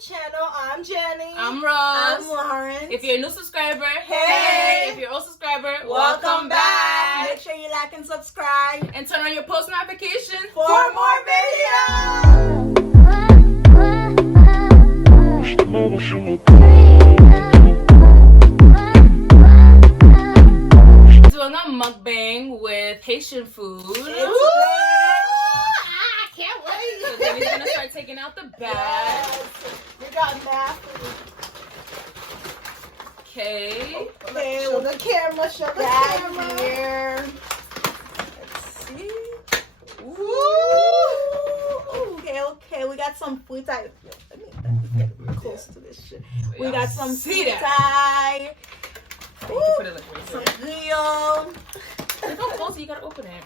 channel. I'm Jenny. I'm Rose. I'm Lauren. If you're a new subscriber, hey. If you're an old subscriber, welcome back. Make sure you like and subscribe. And turn on your post notifications for more videos. Doing a mukbang with Haitian food. I can't wait. So then he's gonna start taking out the bag. Yes. We got math. Okay. Okay, with the camera, show the camera. Here. Let's see. Ooh. Okay, we got some food tie. Let me get close to this shit. We got some food tie. Some Rio. It's not close, you gotta open it.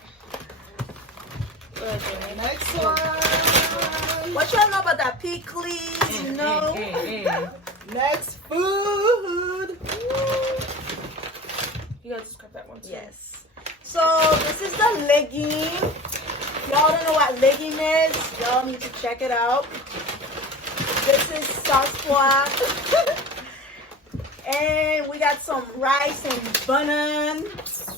Okay, next one. What y'all know about that pickles, you know? Next food. You gotta just cut that one too. Yes. So this is the legume. Y'all don't know what legume is. Y'all need to check it out. This is sauce. And we got some rice and bananas,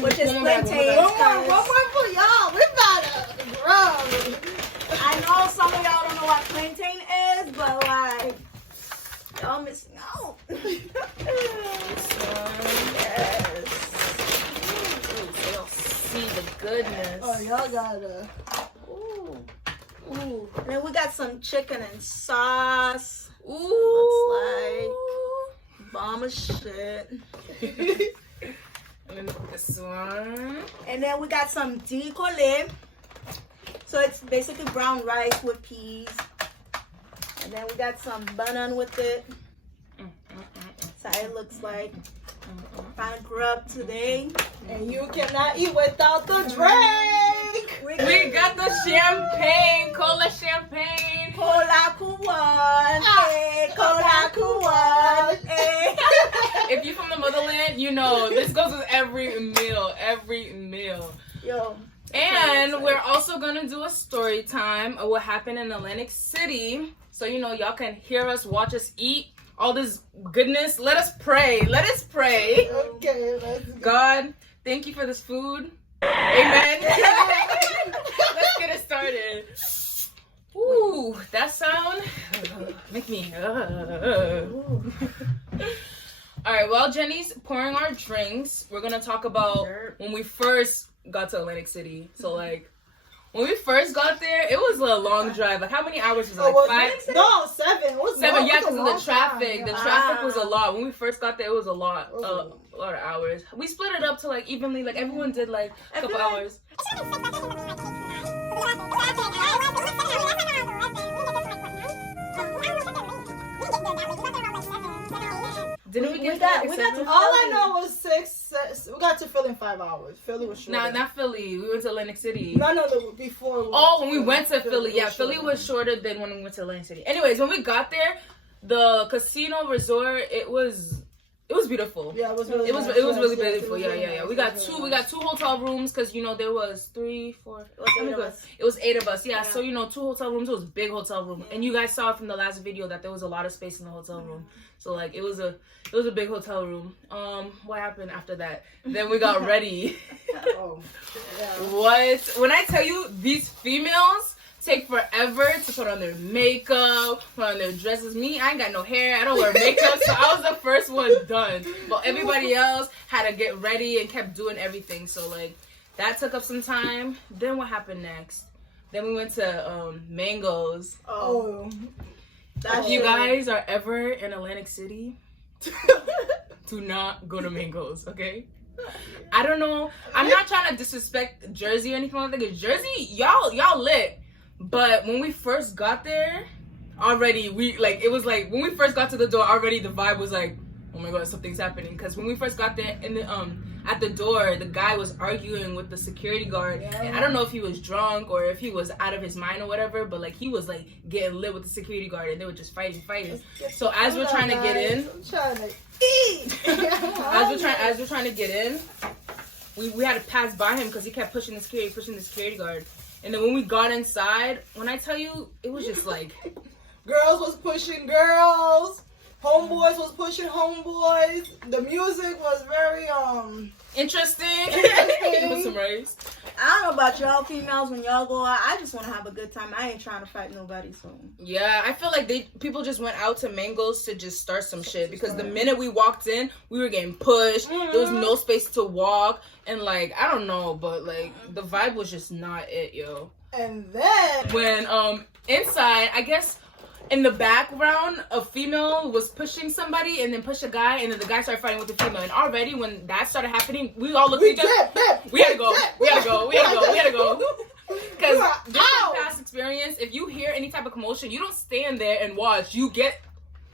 which is plantain. One more for y'all. We about to grow. I know some of y'all don't know what plantain is, but like, y'all missing out. Yes. Y'all see the goodness. Oh, y'all gotta. Ooh. And then we got some chicken and sauce. Ooh. Looks like bomb of shit. And then this one. And then we got some décollé. So it's basically brown rice with peas. And then we got some banana with it. So it looks like I grew up today. And you cannot eat without the drink. We got the champagne, cola champagne. Cola Kuwan. Hey, Cola Kuwan. Hey. If you're from the motherland, you know this goes with every meal. Yo. And we're also gonna do a story time of what happened in Atlantic City. So you know y'all can hear us, watch us eat all this goodness. Let us pray. Okay, let's go. God, thank you for this food. Amen. Let's get it started. Ooh, that sound make me. All right, while Jenny's pouring our drinks, we're gonna talk about when we first got to Atlantic City. So like, when we first got there, it was a long drive. Like, how many hours was it? Like 5? No, 7. It was 7, long. yeah, because of the traffic. Time. The traffic was a lot. When we first got there, it was a lot of hours. We split it up to like evenly. Like everyone did like a couple hours. Didn't we get to all I know was 6. We got to Philly in 5 hours. Philly was shorter. Nah, not Philly. We went to Atlantic City. No, before. When we went to Philly. Yeah, Philly was shorter than when we went to Atlantic City. Anyways, when we got there, the casino resort, it was beautiful. Yeah, it was really It was really beautiful. Yeah. We got two hotel rooms because you know there was 3, 4. It was 8 of us. Yeah. So you know 2 hotel rooms. It was a big hotel room, and you guys saw from the last video that there was a lot of space in the hotel room. So like it was a big hotel room. What happened after that? Then we got ready. What? When I tell you these females take forever to put on their makeup, put on their dresses. Me, I ain't got no hair. I don't wear makeup, so I was the first one done. But everybody else had to get ready and kept doing everything. So like that took up some time. Then what happened next? Then we went to Mango's. If you guys are ever in Atlantic City, do not go to Mango's, okay? I don't know. I'm not trying to disrespect Jersey or anything like that. Because Jersey, y'all lit. But when we first got there, already it was like when we first got to the door, already the vibe was like, oh my god, something's happening. Because when we first got there, at the door, the guy was arguing with the security guard, and I don't know if he was drunk or if he was out of his mind or whatever, but like he was like getting lit with the security guard, and they were just fighting. So as we're trying to get in, as we're trying to get in, we had to pass by him because he kept pushing the security guard. And then when we got inside, when I tell you, it was just like Girls was pushing girls. Homeboys was pushing homeboys. The music was very interesting. It was some race. I don't know about y'all females when y'all go out. I just want to have a good time. I ain't trying to fight nobody. So yeah, I feel like people just went out to Mango's to just start some shit because the minute we walked in, we were getting pushed. There was no space to walk, and like I don't know, but like the vibe was just not it, yo. And then when inside, I guess. In the background, a female was pushing somebody and then pushed a guy, and then the guy started fighting with the female. And already when that started happening, we all looked at each other. We had to go. We had to go. We had to go. We had to go. Because this is past experience. If you hear any type of commotion, you don't stand there and watch. You get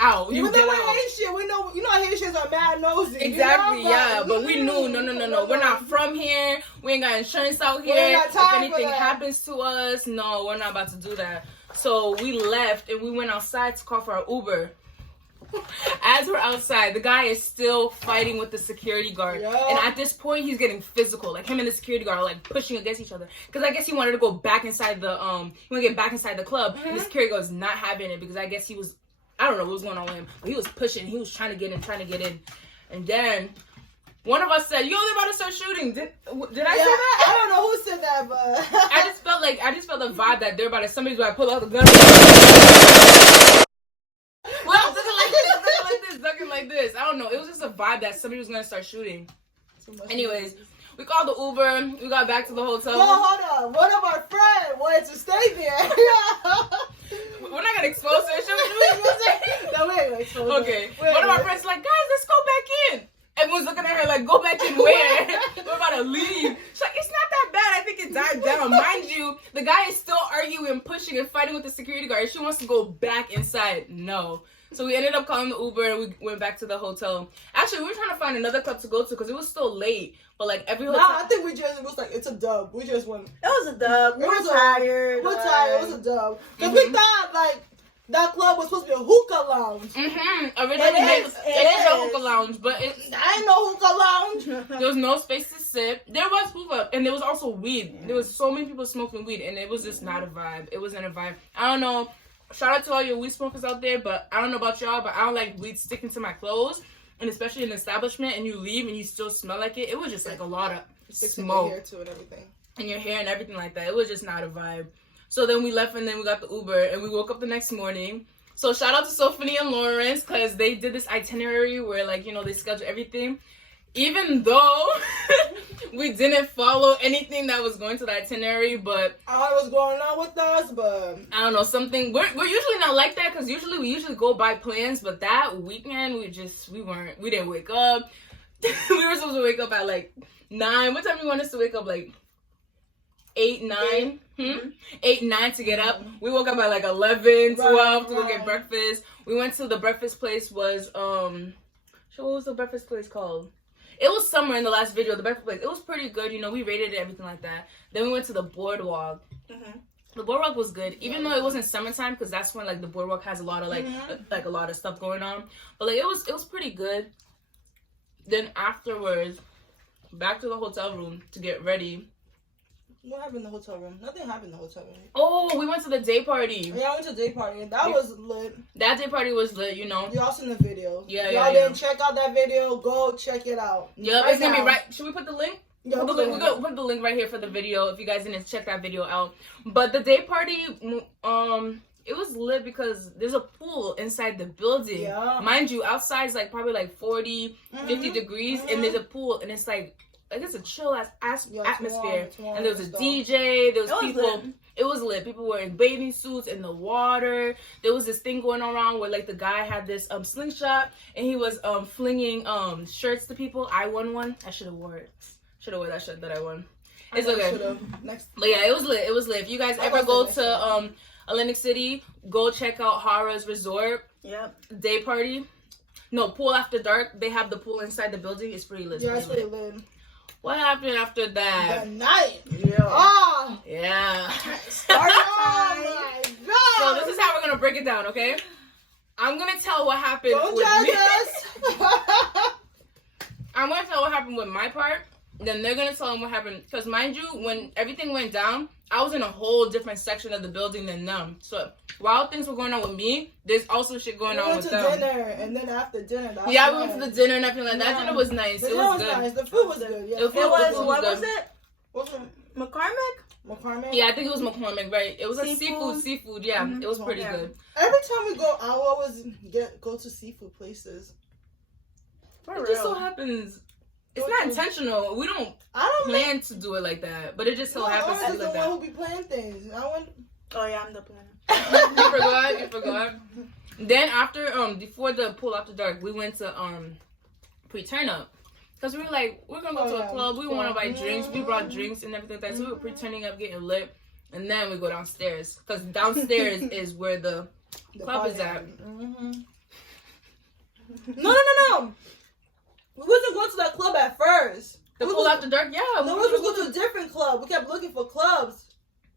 out. You Even get though out. we're Haitian, we know, you know Haitians are mad nosy. Exactly, you know? yeah. But we knew, no. We're not from here. We ain't got insurance out here. We ain't got time if anything for that. happens to us, no, we're not about to do that. So we left and we went outside to call for our Uber. As we're outside, the guy is still fighting with the security guard. Yo. And at this point, he's getting physical. Like him and the security guard are like pushing against each other. Because I guess he wanted to go back inside the he wanted to get back inside the club. And the security guard was not having it because I guess he was, I don't know what was going on with him, but he was pushing. He was trying to get in. And then one of us said, "Yo, they're about to start shooting." Did I say that? I don't know who said that, but I just felt the vibe that they're about to, somebody's about to pull out the gun. Well, ducking like this. I don't know. It was just a vibe that somebody was gonna start shooting. Anyways, we called the Uber. We got back to the hotel. No, hold on. One of our friends wanted to stay there. We're not gonna expose it. Should we? No, we ain't gonna expose it. Okay. One of our friends like, guys, let's go back in. Everyone's looking at her like, go back in where? We're about to leave. She's like, it's not that bad. I think it died down. Mind you, the guy is still arguing, pushing, and fighting with the security guard. She wants to go back inside. No. So we ended up calling the Uber and we went back to the hotel. Actually, we were trying to find another club to go to because it was still late. But like every hotel. Nah, I think it was like, it's a dub. We just went. it was a dub. We were tired. We're tired. It was a dub. Because we thought like that club was supposed to be a hookah lounge. Originally, it is a hookah lounge, but I ain't no hookah lounge. there was no space to sit. There was hookah, and there was also weed. There was so many people smoking weed, and it was just not a vibe. It wasn't a vibe. I don't know. Shout out to all your weed smokers out there, but I don't know about y'all, but I don't like weed sticking to my clothes, and especially in an establishment, and you leave and you still smell like it. It was just like a lot of smoke Hair too and everything. in your hair and everything like that. It was just not a vibe. So then we left and then we got the Uber and we woke up the next morning. So shout out to Sophanie and Lawrence because they did this itinerary where like, you know, they scheduled everything. Even though we didn't follow anything that was going to the itinerary, but I don't know what's going on with us, but I don't know, something we're usually not like that because we usually go by plans, but that weekend we didn't wake up. We were supposed to wake up at like 9. What time do you want us to wake up? Like 8, 9? 8, 9 to get up. We woke up at like 11, 12 to go get breakfast. We went to the breakfast place what was the breakfast place called? It was somewhere in the last video, the breakfast place. It was pretty good, you know, we rated it, everything like that. Then we went to the boardwalk. The boardwalk was good, even though it wasn't summertime, because that's when like the boardwalk has a lot of like a lot of stuff going on. But like it was pretty good. Then afterwards, back to the hotel room to get ready. What happened in the hotel room? Nothing happened in the hotel room. Oh, we went to the day party. Yeah, I went to the day party. That was lit. That day party was lit, you know. Y'all seen the video. Yeah, Y'all didn't check out that video, go check it out. Yep, right it's gonna now. be right. Should we put the link? Yeah, We're gonna put the link right here for the video if you guys didn't check that video out. But the day party, it was lit because there's a pool inside the building. Yeah. Mind you, outside is like probably like 40, 50 degrees, and there's a pool, and it's like it's a chill ass atmosphere. It's warm and there was a stuff. DJ, there was It was people. lit. It was lit. People were in bathing suits in the water. There was this thing going around where like the guy had this slingshot and he was flinging shirts to people. I won one. I should have wore it. Should have worn that shirt that I won. It's okay. But yeah, it was lit. It was lit. If you guys ever go to Atlantic City, go check out Hara's Resort. Yep. Day party. No, pool after dark. They have the pool inside the building. It's pretty lit. Yeah, it's pretty lit. What happened after that? The night. Yeah. Oh. Yeah. Oh my God. So this is how we're gonna break it down, okay? I'm gonna tell what happened Don't with judge me. us. I'm gonna tell what happened with my part. Then they're gonna tell them what happened. Because mind you, when everything went down, I was in a whole different section of the building than them. So while things were going on with me, there's also shit going on with them. We went to dinner, and then after dinner, yeah, we went to the dinner and everything like that. That dinner was nice. It was good. Nice. The food was good. Yeah. What was it? McCormick? Yeah, I think it was McCormick, right? It was like seafood. Yeah, it was pretty good. Every time we go, I always go to seafood places. It just so happens. It's not intentional. We don't plan to do it like that, but it just so happens to be like that. I was the one who be planning things. Oh yeah, I'm the planner. You forgot. Then after before the pool after dark, we went to pre-turn up because we were like we're gonna go to a club. We want to buy drinks. We brought drinks and everything like that. So we were pre-turning up, getting lit, and then we go downstairs because downstairs is where the club is at. No. We wasn't going to that club at first. The pool after dark, yeah. No, we was going to a different club. We kept looking for clubs.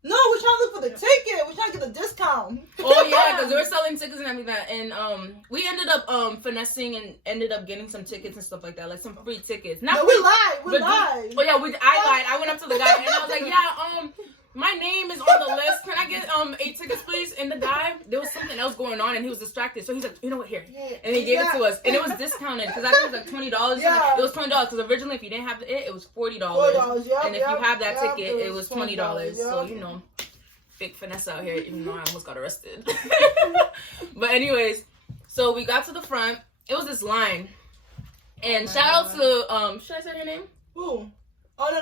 No, we're trying to look for the ticket. We're trying to get a discount. Oh yeah, because they were selling tickets and everything. And we ended up finessing and ended up getting some tickets and stuff like that, like some free tickets. Not no, we lied. We lied. Oh yeah, I lied. I went up to the guy and I was like, yeah, my name is on the list. Can I get 8 tickets, please? And the guy, there was something else going on, and he was distracted. So he's like, you know what, here. And he gave it to us, and it was discounted because I think it was like $20. Yeah. It was $20 because originally, if you didn't have it was $40. And if you have that ticket, it was $20. So you know, big finesse out here. Even though I almost got arrested. But anyways, so we got to the front. It was this line, and shout out to should I say her name? Who? Oh, no.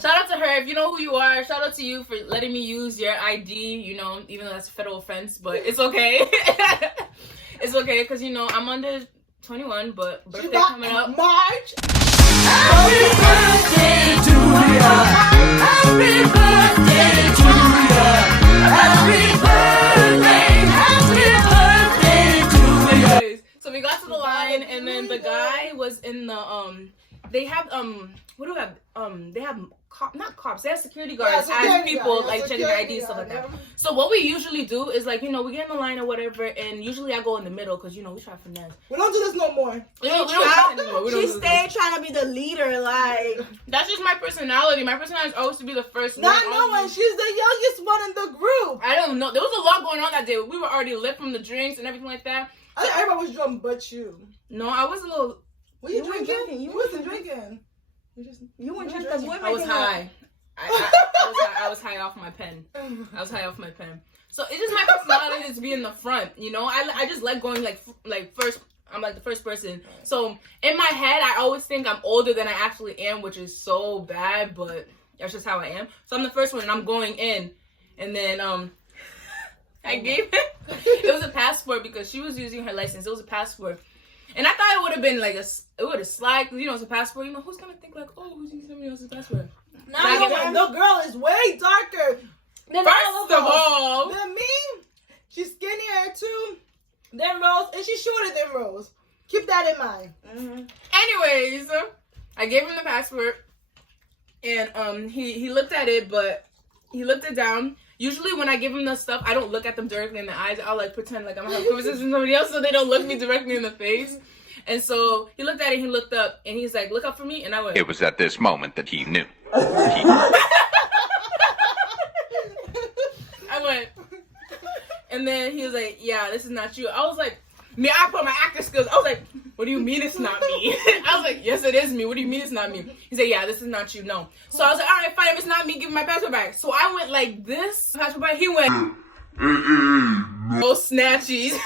Shout out to her. If you know who you are, shout out to you for letting me use your ID, you know, even though that's a federal offense, but it's okay. It's okay, because, you know, I'm under 21, but birthday coming up. March! Happy birthday to ya! Happy birthday to ya! Happy birthday to ya! So we got to the line, and then the guy was in the, they have, what do we have? They have not cops. They have security guards as people like checking their ID and stuff like that. So what we usually do is like, you know, we get in the line or whatever, and usually I go in the middle because, you know, we try to finesse. We don't do this no more. We don't do this anymore. She stayed trying to be the leader, like. That's just my personality. My personality is always to be the first one. Not knowing she's the youngest one in the group. I don't know. There was a lot going on that day. We were already lit from the drinks and everything like that. I think everybody was drunk but you. No, I was a little. Were you drinking? You wasn't drinking. You weren't drinking because I was high. I was high off my pen. So it's just my personality to be in the front, you know. I just like going like first. I'm like the first person. So in my head, I always think I'm older than I actually am, which is so bad, but that's just how I am. So I'm the first one, and I'm going in, and then I gave it was a passport because she was using her license. It was a passport. And I thought it would have been like it would have slid, because, you know, it's a passport. You know, who's going to think like, oh, who's using somebody else's passport? No, girl is way darker than First of all. Than me. She's skinnier too than Rose, and she's shorter than Rose. Keep that in mind. Anyways, I gave him the passport, and he looked at it, but he looked it down. Usually when I give them the stuff, I don't look at them directly in the eyes. I'll like pretend like I'm having a conversation with somebody else so they don't look me directly in the face. And so he looked at it, he looked up, and he's like, look up for me. And I went. It was at this moment that he knew. I went. And then he was like, yeah, this is not you. I was like, me, I put my acting skills. I was like, what do you mean it's not me? I was like, yes, it is me. What do you mean it's not me? He said, yeah, this is not you. No. So I was like, all right, fine. If it's not me, give me my passport back. So I went like this. Passport back. He went, oh, snatchies.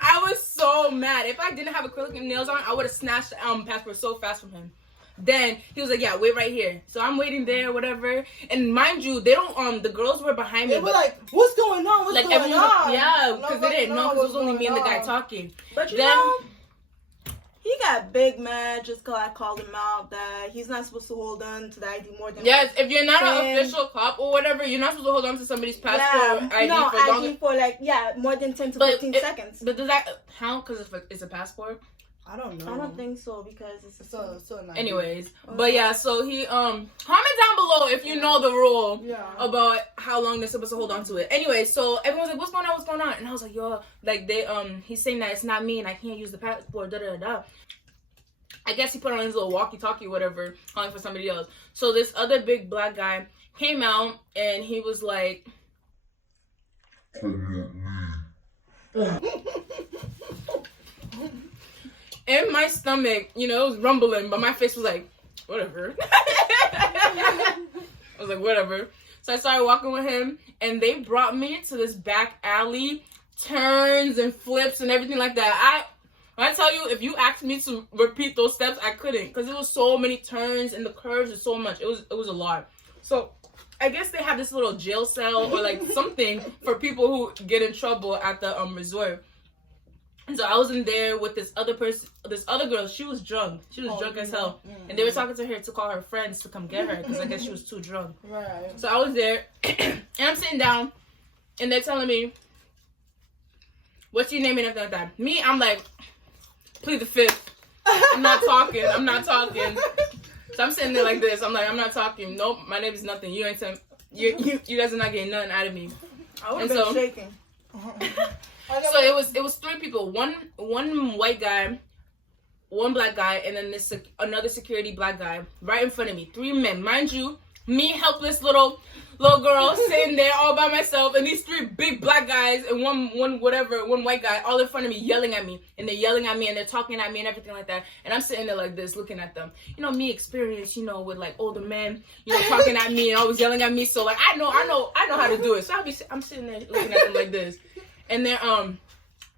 I was so mad. If I didn't have acrylic nails on, I would have snatched the passport so fast from him. Then he was like, yeah, wait right here. So I'm waiting there, whatever. And mind you, they don't, the girls were behind me. They were like, what's going on? What's like going on? Yeah, because they didn't know, because it was only me and the guy talking. But you know, he got big mad just because I called him out that he's not supposed to hold on to the ID more than yes, if you're not an official cop or whatever, you're not supposed to hold on to somebody's passport ID for longer. For like, more than 10 to 15 seconds. But does that count because it's a passport? I don't know. I don't think so because it's so nice. Anyways, but yeah, so he comment down below if you know the rule about how long they're supposed to hold on to it. Anyway, so everyone's like, what's going on? And I was like, yo, like they he's saying that it's not me and I can't use the passport, I guess he put on his little walkie-talkie or whatever, calling for somebody else. So this other big black guy came out and he was like, in my stomach, you know, it was rumbling, but my face was like, whatever. I was like, whatever. So I started walking with him, and they brought me to this back alley, turns and flips and everything like that. When I tell you, if you asked me to repeat those steps, I couldn't, because there was so many turns and the curves was so much. It was a lot. So I guess they have this little jail cell or like something for people who get in trouble at the resort. And so I was in there with this other girl. She was drunk. She was drunk as hell. And they were talking to her to call her friends to come get her because I guess she was too drunk. Right. So I was there, and I'm sitting down, and they're telling me, what's your name and everything like that. Me, I'm like, plead the fifth. I'm not talking. So I'm sitting there like this. I'm like, I'm not talking. Nope, my name is nothing. You ain't telling. You guys are not getting nothing out of me. I would have been shaking. So it was 3 people. One white guy, one black guy, and then another security black guy right in front of me. 3 men, mind you. Me, helpless little girl, sitting there all by myself, and these 3 big black guys and one white guy all in front of me yelling at me, and they're yelling at me and they're talking at me and everything like that. And I'm sitting there like this, looking at them. You know, me experience, you know, with like older men, you know, talking at me and always yelling at me. So like I know how to do it. So I'm sitting there looking at them like this. And then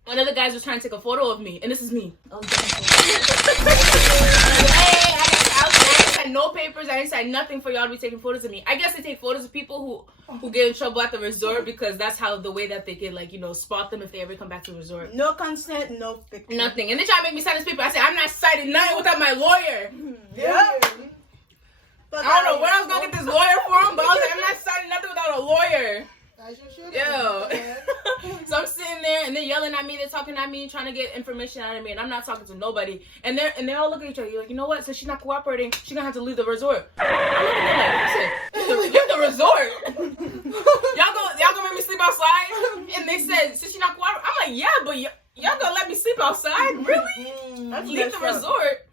one of the guys was trying to take a photo of me, and this is me. I had no papers. I didn't sign nothing for y'all to be taking photos of me. I guess they take photos of people who get in trouble at the resort because that's how the way that they can, like, you know, spot them if they ever come back to the resort. No consent, no picture. Nothing. And they try to make me sign this paper. I said, I'm not signing nothing without my lawyer. Yeah. I don't know where I was gonna get this lawyer from, but I was like, I'm not signing nothing without a lawyer. Yeah. So I'm sitting there and they're yelling at me, they're talking at me, trying to get information out of me, and I'm not talking to nobody. And they're all looking at each other. You're like, you know what? Since she's not cooperating, she's gonna have to leave the resort. I'm looking at them like, leave the resort. y'all gonna make me sleep outside? And they said, since she's not cooperating, I'm like, yeah, but y'all gonna let me sleep outside? Really? Leave the resort.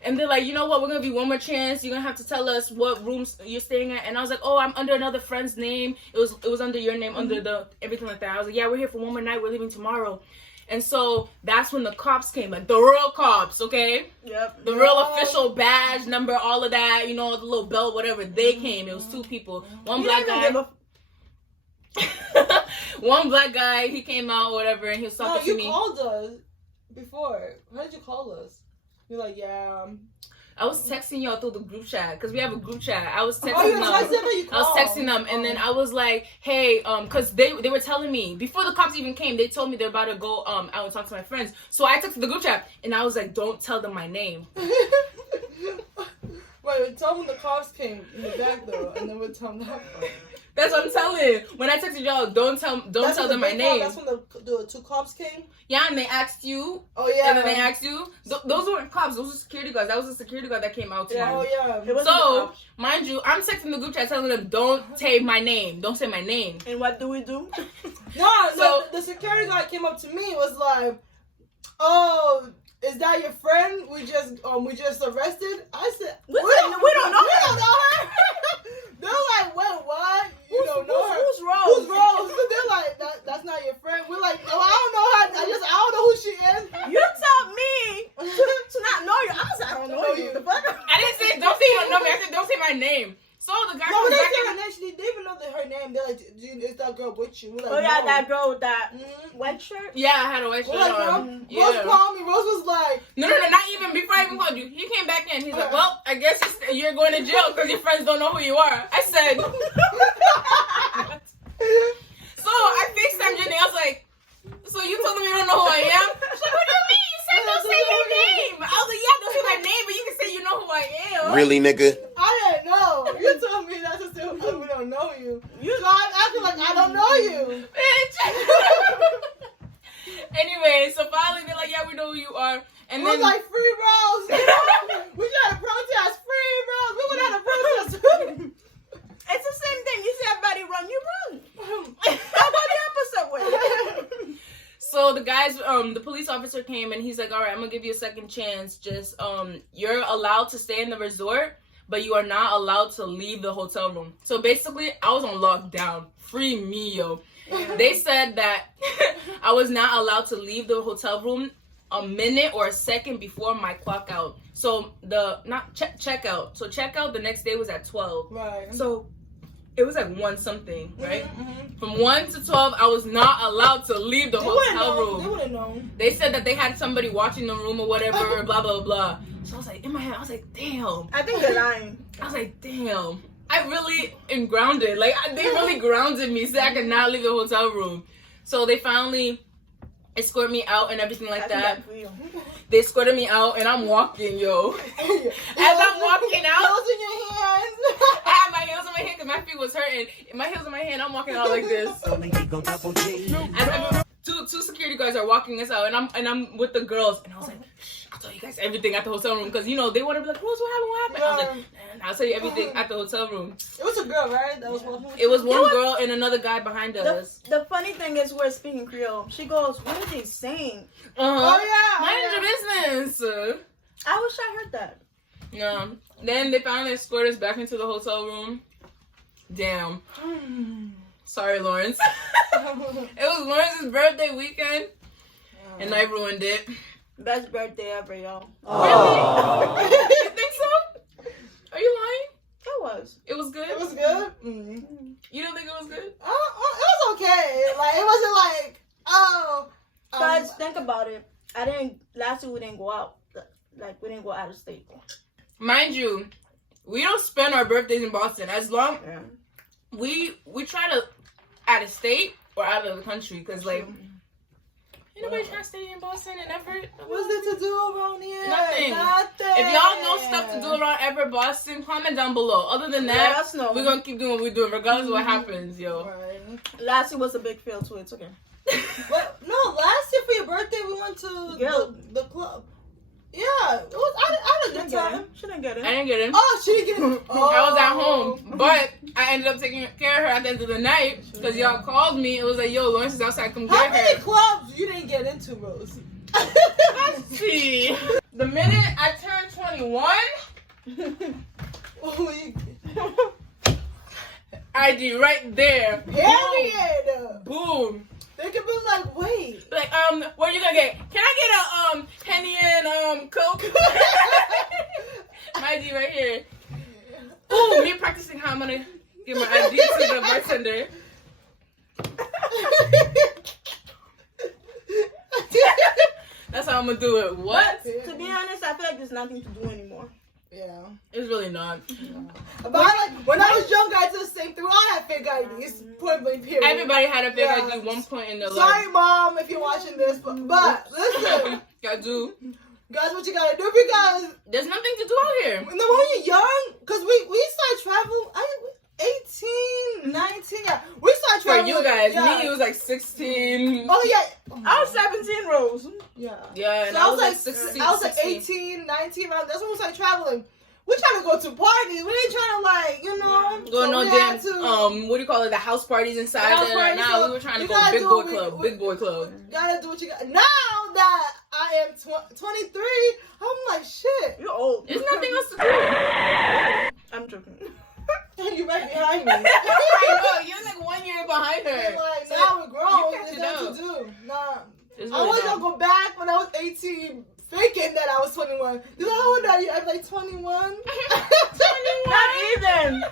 And they're like, you know what, we're going to give you one more chance. You're going to have to tell us what rooms you're staying at. And I was like, oh, I'm under another friend's name. It was under your name, under the everything like that. I was like, yeah, we're here for one more night. We're leaving tomorrow. And so that's when the cops came, like the real cops, okay? Yep. The real official badge, number, all of that, you know, the little belt, whatever. They came. It was 2 people. One black guy. One black guy, he came out, whatever, and he was talking to me. You called us before. How did you call us? You're like, yeah. I was texting y'all through the group chat because we have a group chat. I was texting them. I was texting them, and then I was like, "Hey, because they were telling me before the cops even came. They told me they're about to go out and talk to my friends. So I texted the group chat, and I was like, "Don't tell them my name." Wait, tell them the cops came in the back though, and then we'll tell them that part. That's what I'm telling you. When I texted y'all, don't tell them my name. That's when the 2 cops came? Yeah, and they asked you. Oh, yeah. And then they asked you. Those weren't cops. Those were security guards. That was a security guard that came out to me. Oh, yeah. So, mind you, I'm texting the group chat telling them, don't say my name. Don't say my name. And what do we do? No, the security guard came up to me, was like, oh, is that your friend we just arrested? I said, we don't know her. They're like, wait, what? You don't know her? Who's Rose? They're like, that's not your friend. We're like, no, I don't know her. I don't know who she is. You told me to not know you. I was like, I don't know you. The fuck? I didn't say, don't say you don't know me. I said, don't say my name. So the guy No, they said her name. They even know her name. They're like, is that girl with you? We're like, Oh, yeah, no. that girl with that white shirt? Yeah, I had a white shirt on. Rose called me. Rose was like... No, not even. Before I even called you. He came back in. He's like, well, I guess you're going to jail because your friends don't know who you are. I said... So, I FaceTimed Jenny. I was like, so you told them you don't know who I am? She's like, what do you mean? You said don't say your name. I was like, yeah, don't say my name, but you can say you know who I am. Really, nigga? I didn't know. You told me not to say we don't know you. So I'm acting like I don't know you. Bitch. Anyway, so finally they're like, yeah, we know who you are. And we're then like, free Rose. We got to protest. Free Rose. We went out to protest. It's the same thing. You see everybody run, you run. Nobody opposite way. So the guys, the police officer came and he's like, all right, I'm gonna give you a second chance. Just, you're allowed to stay in the resort, but you are not allowed to leave the hotel room. So basically, I was on lockdown. Free me, yo. They said that I was not allowed to leave the hotel room a minute or a second before my clock out. So checkout. So checkout the next day was at 12. Right. So it was like 1 something, right? From 1 to 12, I was not allowed to leave the hotel room. They wouldn't know. They said that they had somebody watching the room or whatever, blah, blah, blah. So I was like, in my head, I was like, damn. I think they're lying. I was like, damn. I really am grounded. Like, they really grounded me so I could not leave the hotel room. So they finally escorted me out and everything like that. They escorted me out and I'm walking, yo. As I'm walking out, Heels in your hands. I had my heels in my hand because my feet was hurting. My heels in my hand, I'm walking out like this. And two security guards are walking us out, and I'm with the girls, and I was like, shh, I'll tell you guys everything at the hotel room because they want to be like, Rose, what happened? I was like, man, I'll tell you everything at the hotel room. It was a girl, right? That was one. It was one girl and another guy behind us. The funny thing is we're speaking Creole. She goes, what are they saying? Uh-huh. Oh yeah. Mind your business. I wish I heard that. Yeah. Then they finally escorted us back into the hotel room. Damn. Sorry, Lawrence. It was Lawrence's birthday weekend, and I ruined it. Best birthday ever, y'all. Really? You think so? Are you lying? It was. It was good? It was good. You don't think it was good? It was okay. Like it wasn't like Guys, think about it. Last year we didn't go out. Like, we didn't go out of state. Mind you, we don't spend our birthdays in Boston. As long we try to out of state or out of the country, because like ain't nobody trying to stay in Boston and Everett. What's there to do around here? Nothing. If y'all know stuff to do around Everett, Boston, comment down below. Other than that, let us know. we're gonna keep doing what we're doing regardless of what happens, yo. Right. Last year was a big fail too. It's okay. But no, last year for your birthday we went to the club. Yeah, it was. I had a good time. She didn't get it. I didn't get him. Oh, she didn't get it. Oh. I was at home, but I ended up taking care of her at the end of the night because y'all called me. It was like, yo, Lawrence is outside, come How get many her. clubs you didn't get into, Rose? See, the minute I turned 21, ID right there. Period. Boom. They could be like, wait. Like, what are you gonna get? Can I get a Henny and Coke? My ID right here. Ooh, me practicing how I'm gonna give my ID to the bartender. That's how I'm gonna do it. What? To be honest, I feel like there's nothing to do anymore. Yeah. It's really not. But when I was younger, I did the same thing. We all had fake IDs. Point blank period. Everybody had a fake ID one point in their life. Sorry, Mom, if you're watching this, but listen. Gotta do. Guys, what you gotta do, because There's nothing to do out here. when you're young, because we started traveling, 18, 19, yeah. We started For traveling. you guys, yeah. me, it was like 16. Oh, yeah. I was 17, Rose. Yeah. Yeah, and So I was like 16. I was like 16. 18, 19, that's when we started traveling. We trying to go to parties. We ain't trying to like, Go so no we damn, had to, what do you call it? The house parties inside House there. parties, Nah, so we were trying to you go gotta big do boy what we- club. we- Big boy club. Gotta do what you got. Now that I am 23, I'm like, shit. You're old. There's nothing else to do. I'm joking. You right behind me. I know, you're like 1 year behind her. Like, So now we're grown. you There's catch it nothing up. to do. Nah. It's I really wasn't not. gonna go back when I was 18, faking that I was 21. You're like, how old are you? I'm like 21. Not even.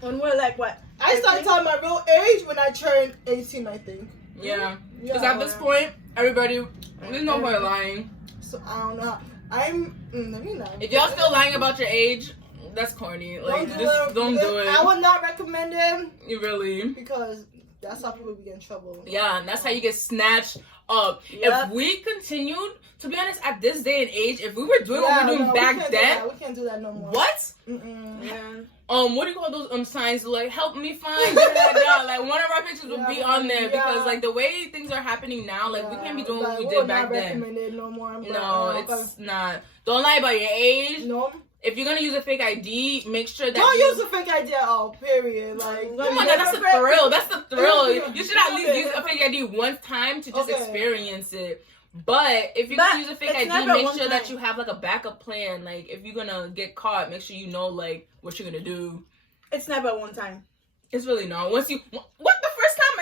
When we're like, what? I started telling my real age when I turned 18, I think. Yeah. Because at this point, everybody, there's no point lying. So I don't know. Let me know. If y'all still lying about your age, that's corny. Like, just don't do it. I would not recommend it You really. because that's how people get in trouble. Yeah, and that's how you get snatched up. Yep. If we continued, to be honest, at this day and age, if we were doing what we were doing back then, we can't do that no more. what? Yeah. What do you call those signs? Like, help me find da. Like, one of our pictures would be on there because, like, the way things are happening now, like, we can't be doing what we did back then. No more. No, it's not. Don't lie about your age. No. If you're gonna use a fake ID, make sure that Don't use a fake ID at all. Period. Like, Oh my god, that's the thrill. That's the thrill. You should at least use a fake ID one time to just experience it. But if you're gonna use a fake it's ID, never make one sure that time. you have like a backup plan. Like if you're gonna get caught, make sure you know like what you're gonna do. It's never one time. It's really not. Once you what the first time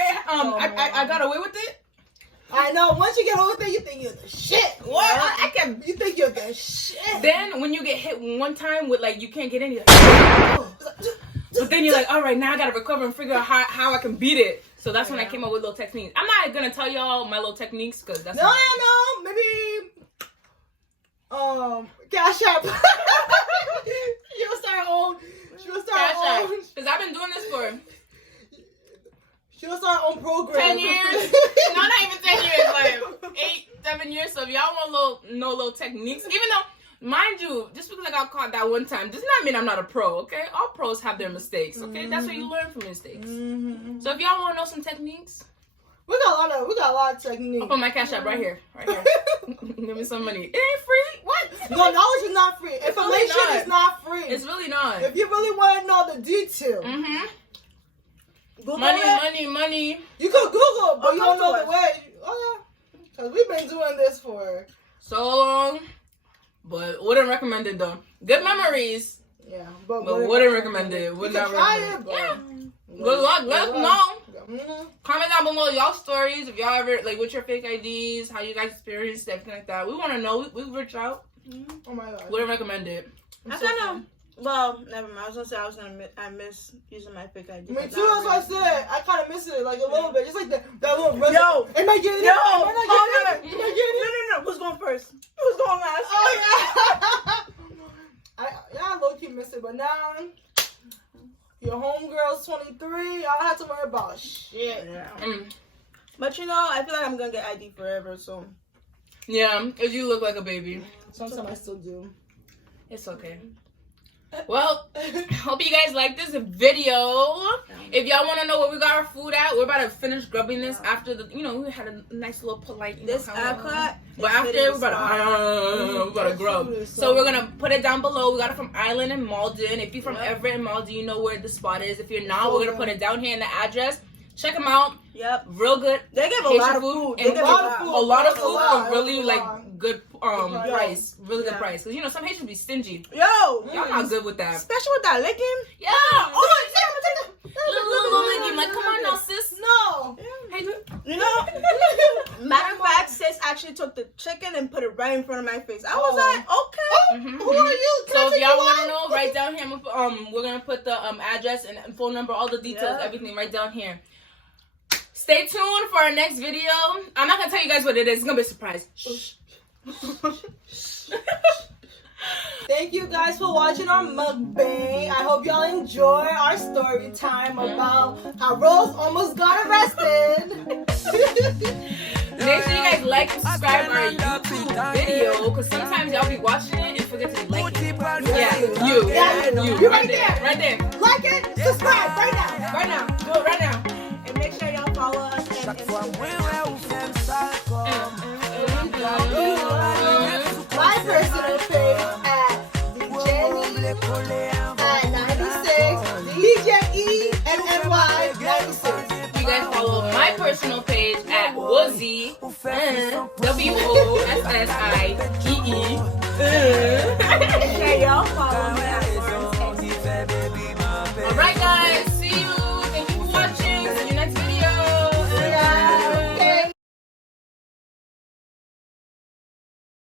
I got away with it. I know. Once you get over there, you think you're the shit. What? I can. You think you're the shit. Then when you get hit one time with like you can't get any. But then you're like, all right, now I gotta recover and figure out how I can beat it. So that's when I came up with little techniques. I'm not gonna tell y'all my little techniques because that's No. Maybe Cash App. She'll start on. Because I've been doing this for She'll start on program. 10 years. No, not even 10 years. Like 8, 7 years. So if y'all want little techniques, even though, mind you, just because I got caught that one time does not mean I'm not a pro. Okay, all pros have their mistakes. Okay, that's what you learn from mistakes. Mm-hmm. So if y'all want to know some techniques, we got a lot of techniques. I'll put my Cash App right here. Give me some money. It ain't free. What? No, knowledge is not free. Information is not free. It's really not. If you really want to know the detail, Google money. You could Google, but you don't know the way. Oh yeah, because we've been doing this for so long, but wouldn't recommend it though. Good memories. Yeah, but wouldn't recommend it. Would not recommend it. Yeah. Good luck. Let us know. Comment down below y'all stories if y'all ever like with your fake IDs, how you guys experienced everything like that. We want to know. We reach out. Oh my god. Wouldn't recommend it. Well, never mind. I was gonna say I miss using my fake ID. Me too. That's what I said. I kind of miss it like a little bit, just like that little. Yo, am I getting it? Am I not getting it? No. Who's going first? Who's going last? Oh yeah. I low key miss it, but now your homegirl's 23. I don't have to worry about shit. Yeah. But I feel like I'm gonna get ID forever. So. Yeah, because you look like a baby. Sometimes I still do. It's okay. Well, hope you guys like this video. If y'all want to know where we got our food at, we're about to finish grubbing this after we had a nice little polite, this icon. But after we're about to grub. So we're gonna put it down below. We got it from Island and Malden. If you're from Everett and Malden, you know where the spot is. If you're not, we're gonna put it down here in the address. Check them out. Yep. Real good. They give a Haitian lot of food. And They give a lot of food for really good price. Really good Yeah. price. Because some Haitians be stingy. Yo. Y'all not good with that. Especially with that licking. Yeah. Little licking. Like, come on now, sis. No. Matter of fact, sis actually took the chicken and put it right in front of my face. I was like, okay. Who are you? So if y'all want to know, right down here, we're gonna put the address and phone number, all the details, everything right down here. Stay tuned for our next video. I'm not gonna tell you guys what it is. It's gonna be a surprise. Shh. Thank you guys for watching our mukbang. I hope y'all enjoy our story time about how Rose almost got arrested. Make sure you guys like and subscribe our YouTube video, because sometimes y'all be watching it and forget to like it. Yeah, you. You're right there. Right there. Like it, subscribe right now. Right now. Do it right now. And make sure y'all follow us and My personal page at Jenny at 96, DJENNY 96. You guys follow my personal page at Woozie, WOSSIEE. okay, y'all follow me